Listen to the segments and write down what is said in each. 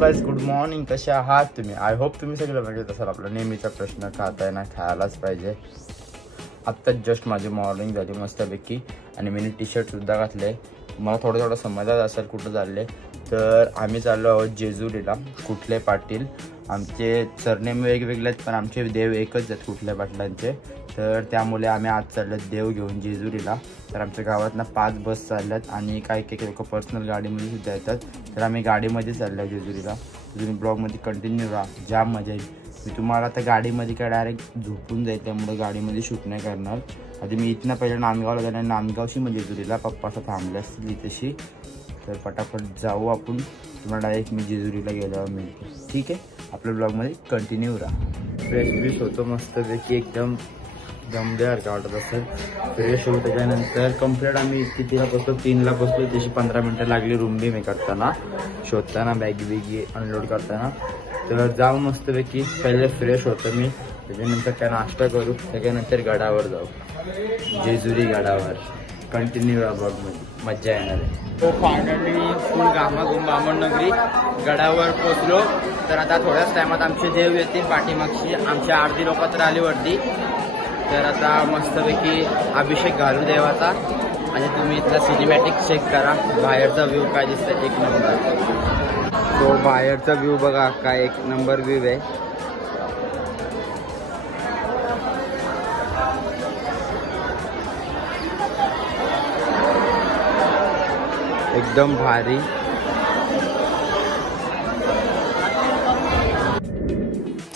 Guys, good morning. कसे आहात तुम्ही? आय होप तुम्ही सगळे बघत असाल. आपला नेहमीचा प्रश्न, खाताय ना, खायलाच पाहिजे. आत्ताच जस्ट माझी मॉर्निंग झाली मस्तपैकी आणि मी टी शर्ट सुद्धा घातले. मला थोडं समजत असेल कुठं चालले. तर आम्ही चाललो आहोत जेजुरीला. कुठले पाटील. आमचे सरनेम वेगवेगळे आहेत पण आमचे देव एकच आहेत कुठल्या पाटलांचे. तर त्यामुळे आम्ही आज चाललो देव घेऊन जेजुरीला. तर आमच्या गावातनं 5 बस चालल्यात आणि काही लोक पर्सनल गाडीमध्ये सुद्धा येतात. तर आम्ही गाडीमध्ये चाललो आहे जेजुरीला. तुम्ही ब्लॉगमध्ये कंटिन्यू राहा, जाम मजा येईल. मी तुम्हाला आता गाडीमध्ये काय डायरेक्ट झोपून जाईल, त्यामुळे गाडीमध्ये शूट नाही करणार. आधी मी इथनं पहिलं नांदगावला जाणार, नांदगावशी म्हणजे जेजुरीला पप्पा असं थांबले असतील इथेशी. तर फटाफट जाऊ आपण. तुम्हाला डायरेक्ट मी जेजुरीला गेल्यावर मिळते. ठीक आहे, आपल्या ब्लॉगमध्ये कंटिन्यू राहा. फ्रेश होतो मस्तपैकी, एकदम जमल्यासारखं वाटत असेल. फ्रेश होऊ त्याच्यानंतर कम्प्लीट आम्ही कितीला बसलो, 3ला बसलो. तशी 15 मिनटं लागली रूम बी मी करताना, शोधताना, बॅगी अनलोड करताना. तर जाऊ मस्तपैकी. पहिले फ्रेश होतो मी, त्याच्यानंतर काय नाश्ता करू, त्याच्यानंतर गडावर जाऊ, जेजुरी गडावर. कंटिन्यू राहा ब्लॉगमध्ये, मजा येणार आहे. तो फायनली फुल बामण नगरी गडावर पोचलो. तर आता थोड्याच टायमात आमचे देव येतील पाठीमागची. आमच्या अर्धी लोक तर आली वरती. तर आता मस्तपैकी अभिषेक घालू देवाचा आणि तुम्ही इथला सिनेमॅटिक चेक करा. बाहेरचा व्ह्यू काय दिसतं, एक नंबर. तो बाहेरचा व्ह्यू बघा, काय एक नंबर व्ह्यू आहे. एकदम भारी.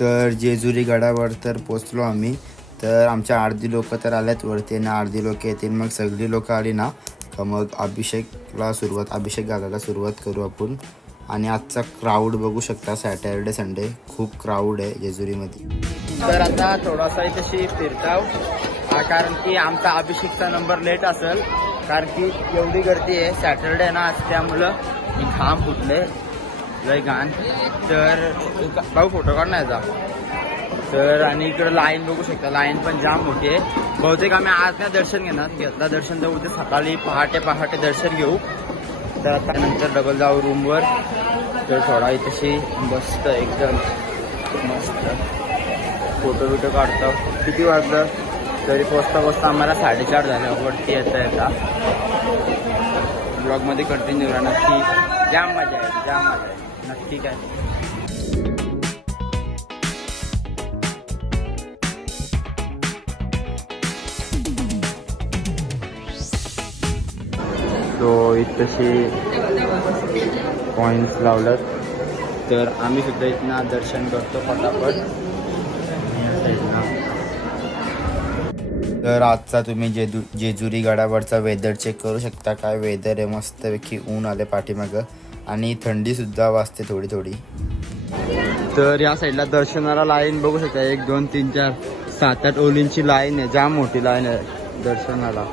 तर जेजुरी गडावर तर पोचलो आम्ही. तर आमच्या अर्धी लोक तर आल्यात वरती ना, अर्धी लोक येतील. मग सगळी लोक आली ना का मग अभिषेक घालायला सुरुवात करू आपण. आणि आजचा क्राऊड बघू शकता, सॅटर्डे संडे खूप क्राऊड आहे जेजुरीमध्ये. तर आता थोडासा इथेशी फिरताव, कारण की आमचा अभिषेकचा नंबर लेट असेल, कारण की एवढी गर्दी आहे. सॅटर्डे ना आज, त्यामुळं मी घाम फुटले लय घाण. तर भाऊ फोटो काढण्याचा जा. तर आणि इकडं लाईन बघू शकता, लाईन पण जाम मोठी आहे. बहुतेक आम्ही आज नाही दर्शन घेतला दर्शन जाऊ, उद्या सकाळी पहाटे दर्शन घेऊ. तर आता नंतर डबल जाऊ रूमवर. तर थोडा इथेशी मस्त, एकदम मस्त फोटो काढतो. किती वाजलं तरी पोचता आम्हाला 4:30 झाले. वरती येता ब्लॉगमध्ये कंटिन्यू राहा. नक्की जाम मजा आहे नक्की. काय तो इथेशी पॉइंट्स लावलं. तर आम्ही सुद्धा इथनं दर्शन करतो फटाफट. तर आजचा तुम्ही जेजुरी गडावरचा वेदर चेक करू शकता. काय वेदर आहे, मस्तपैकी ऊन आले पाठीमागं आणि थंडी सुद्धा वाजते थोडी. तर या साईडला दर्शनाला लाईन बघू शकता, 1 2 3 4 7 8 ओलींची लाईन आहे. जाम मोठी लाईन आहे दर्शनाला.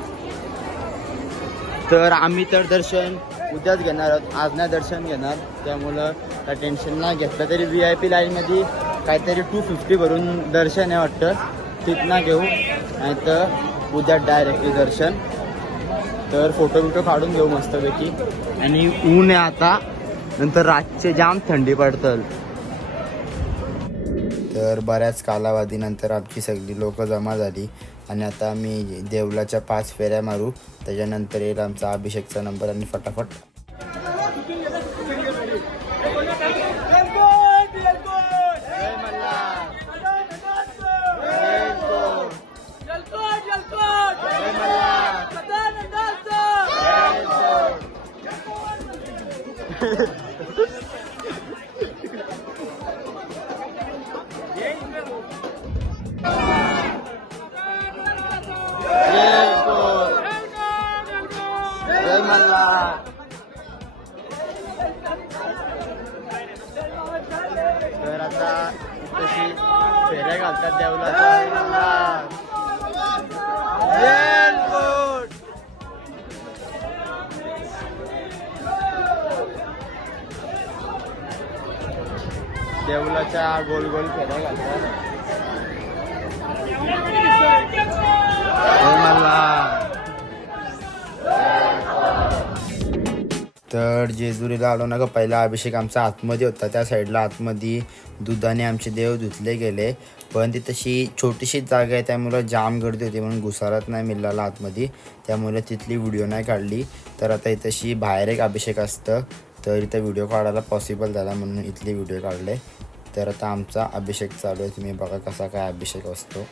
तर आम्ही तर दर्शन उद्याच घेणार आहोत, आज नाही दर्शन घेणार. त्यामुळं काय टेन्शन नाही घेतलं तरी VIP लाईनमध्ये काहीतरी 250 भरून दर्शन आहे वाटतं. तिथनं घेऊ, नाही तर उद्या डायरेक्टली दर्शन. तर फोटो काढून घेऊ मस्तपैकी. आणि ऊन आहे आता, नंतर रातचे जाम थंडी पडतं. तर बऱ्याच कालावधीनंतर आमची सगळी लोक जमा झाली आणि आता आम्ही देवलाच्या 5 फेऱ्या मारू. त्याच्यानंतर येईल आमचा अभिषेकचा नंबर आणि फटाफट. तर आता तशी फेऱ्या घालतात देवला. देवलाच्या गोल फेऱ्या घालतात. मला तर जेजुरीला आलो ना ग, पहिला अभिषेक आमचा आतमध्ये होता, त्या साईडला आतमध्ये दुधाने आमचे देव धुतले गेले. पण ती तशी छोटीशीच जागा आहे, त्यामुळं जाम गर्दी होती म्हणून घुसारत नाही मिळाला आतमध्ये, त्यामुळे तिथली व्हिडिओ नाही काढली. तर आता इथंशी बाहेर एक अभिषेक असतं, तर इथं व्हिडिओ काढायला पॉसिबल झाला म्हणून इथली व्हिडिओ काढले. तर आता आमचा अभिषेक चालू आहे, तुम्ही बघा कसा काय अभिषेक असतो.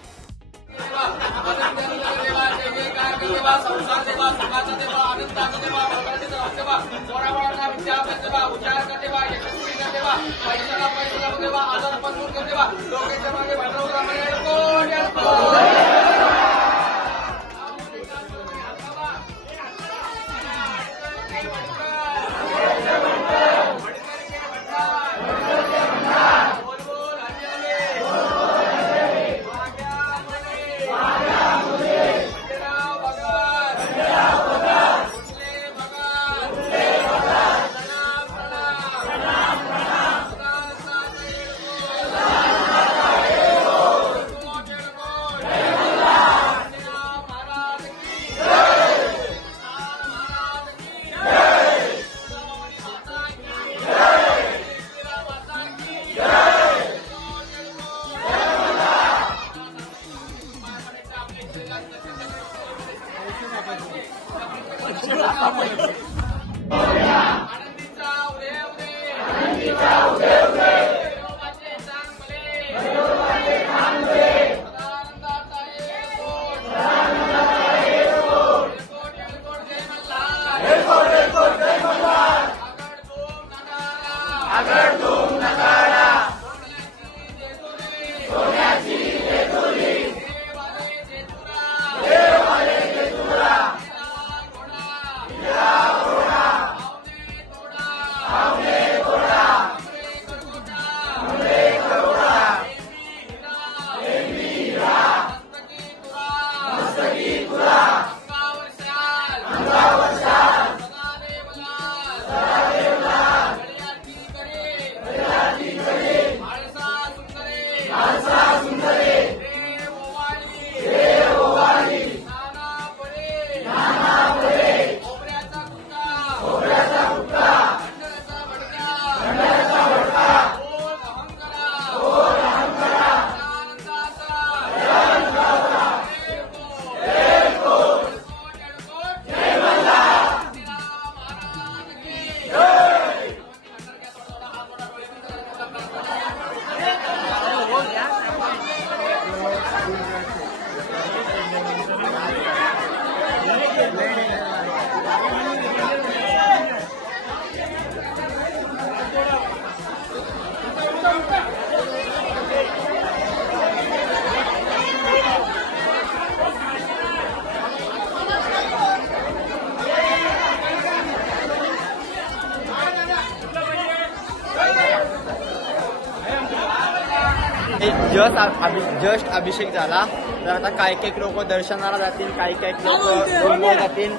जस्ट अभिषेक झाला. तर आता काही लोक दर्शनाला जातील, काही लोक रूमवर जातील.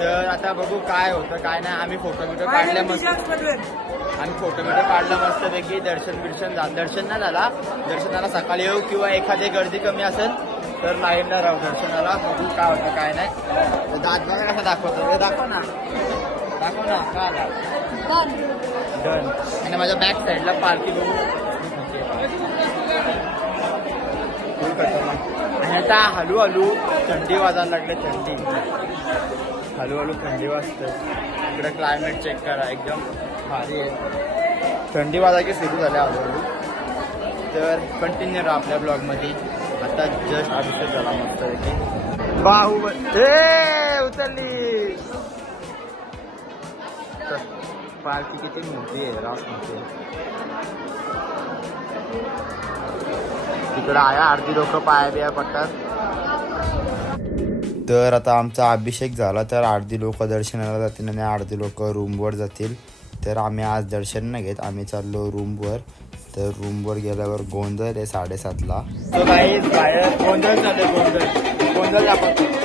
तर आता बघू काय होतं काय नाही. आम्ही फोटो काढले मस्त, मस्तपैकी. दर्शन नाही झाला. दर्शनाला सकाळी येऊ किंवा एखादी गर्दी कमी असेल तर लाईनला राहू दर्शनाला. बघू काय होतं काय नाही. दात बघा कसा दाखवतो, दाखव ना काय डन. आणि माझ्या बॅक साईडला पालखी बघू. आणि आता हळूहळू थंडी वाजायला लागले. हळूहळू थंडी वाजते. इकडे क्लायमेट चेक करा, एकदम भारी आहे. थंडी वाजायची सुरू झाल्या हळूहळू. तर कंटिन्यू राहा आपल्या ब्लॉगमध्ये. आता जस्ट अभिषेक झाला मस्त पैकी. बाहुबली उचलली. पालखी किती मोठी आहे, रास मोठी आहे. तिकडे आया अर्धी लोक पाया बिया पडतात. तर आता आमचा अभिषेक झाला. तर अर्धी लोक दर्शनाला जातील आणि अर्धी लोक रूमवर जातील. तर आम्ही आज दर्शन नाही घेत, आम्ही चाललो रूमवर. तर रूमवर गेल्यावर गोंधळ आहे 7:30ला. तर बाहेर गोंधळ झाले. गोंधळ दाखवतो.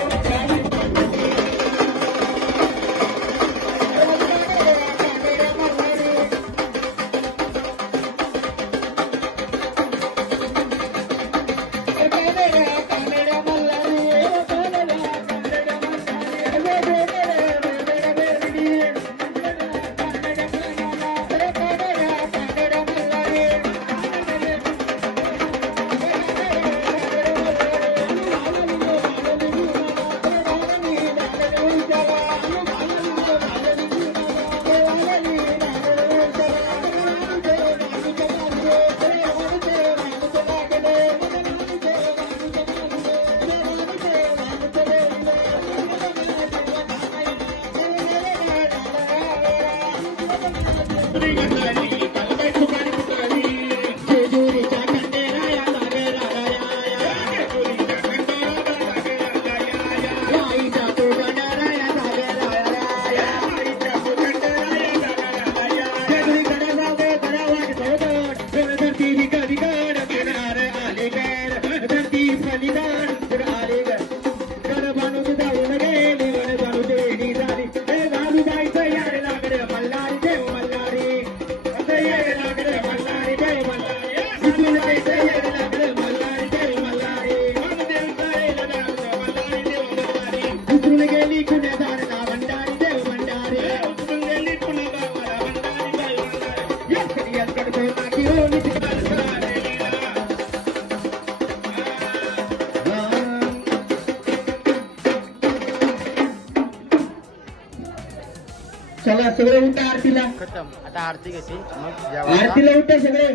चला सगळे उठा आरतीला. खतम. आता आरती घेते मग आरतीला उठा सगळे.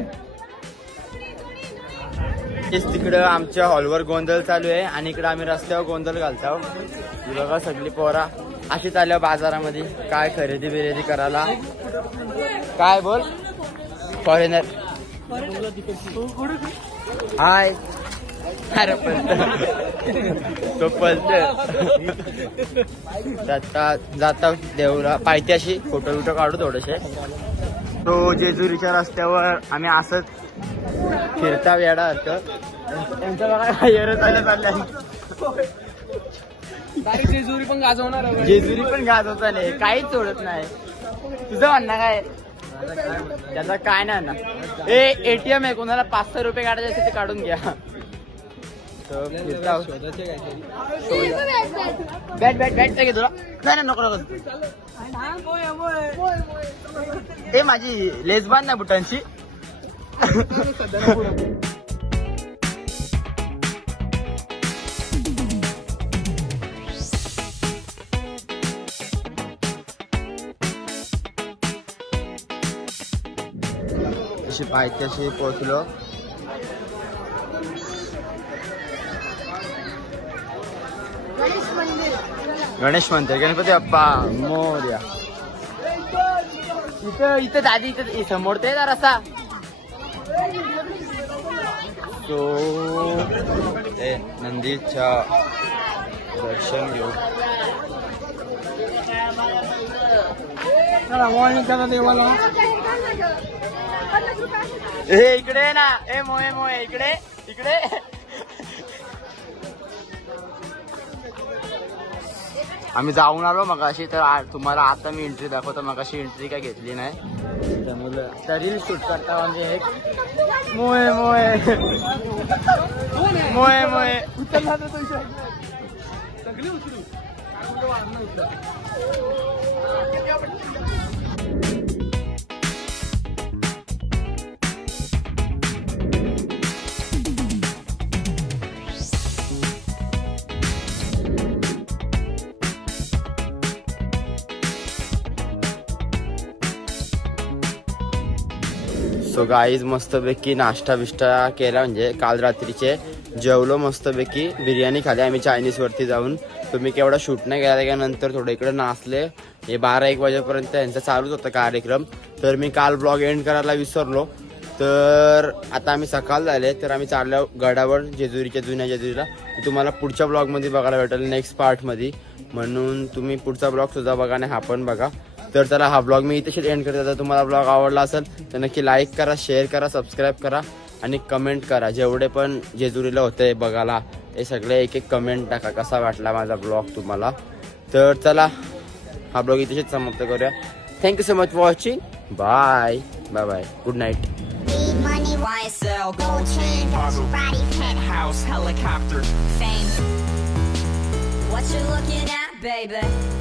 तिकडं आमच्या हॉलवर गोंधळ चालू आहे आणि इकडं आम्ही रस्त्यावर गोंधळ घालतो. बघा सगळी पोरा अशी चालल्या बाजारामध्ये काय खरेदी बिरेदी करायला. काय बोल फॉरेनर हाय. अरे तो पलत जाता देवला पायथ्याशी फोटो बिटो काढू थोडेसे. तो जेजुरीच्या रस्त्यावर आम्ही असंच फिरता वेडा असतं. त्यांचं बघा येरं चालल्या जेजुरी पण गाजवणार. जेजुरी पण गाजवता नाही काहीच सोडत नाही. तुझं म्हणणं काय त्याचा काय नाही ना. एटीएम आहे कोणाला 500 रुपये काढायचे असेल ते काढून घ्या. बॅट बॅट बॅट घे तुला. नाही नको नको. हे माझी लेजबान ना बुटांची. तशी पायथ्याशी पोहोचलो. गणेश मंदिर गणपती बाप्पा मोरया. इथं दादी इथं समोर ते जरासा तो नंदीच्या दर्शन घेऊ. हे इकडे ना. ए मोहे मोहे इकडे इकडे. आम्ही जाऊन आलो मगाशी. तर तुम्हाला आता मी एंट्री दाखवतो. मगाशी एंट्री काय घेतली नाही त्यामुळे आता रील शूट करता. म्हणजे एक मोहे मोहे मोहे मोहे. सो गाईज मस्तपैकी नाश्ता बिष्टा केला. म्हणजे काल रात्रीचे जेवलो मस्तपैकी. बिर्याणी खाली आम्ही चायनीज वरती जाऊन. तुम्ही केवढा शूट नाही केला त्यानंतर थोडं इकडे नाचले. हे 12-1 वाजेपर्यंत यांचा चालूच होता कार्यक्रम. तर मी काल ब्लॉग एंड करायला विसरलो. तर आता आम्ही सकाळ झाले. तर आम्ही चाललो गडावर जेजुरीच्या जुन्या जेजुरीला. तुम्हाला पुढच्या ब्लॉगमध्ये बघायला भेटेल नेक्स्ट पार्टमध्ये. म्हणून तुम्ही पुढचा ब्लॉग सुद्धा बघा आणि हा पण बघा. तर चला हा ब्लॉग मी इथे एंड करतो. जर तुम्हाला ब्लॉग आवडला असेल तर नक्की लाईक करा, शेअर करा, सबस्क्राईब करा आणि कमेंट करा. जेवढे पण जेजुरीला होते बघायला ते सगळे एक एक कमेंट टाका कसा वाटला माझा ब्लॉग तुम्हाला. तर चला हा ब्लॉग इथेच समाप्त करूया. Thank you so much for watching. Bye bye bye. Good night. YSL, gold chain, body, penthouse, helicopter, fame. What you looking at, baby?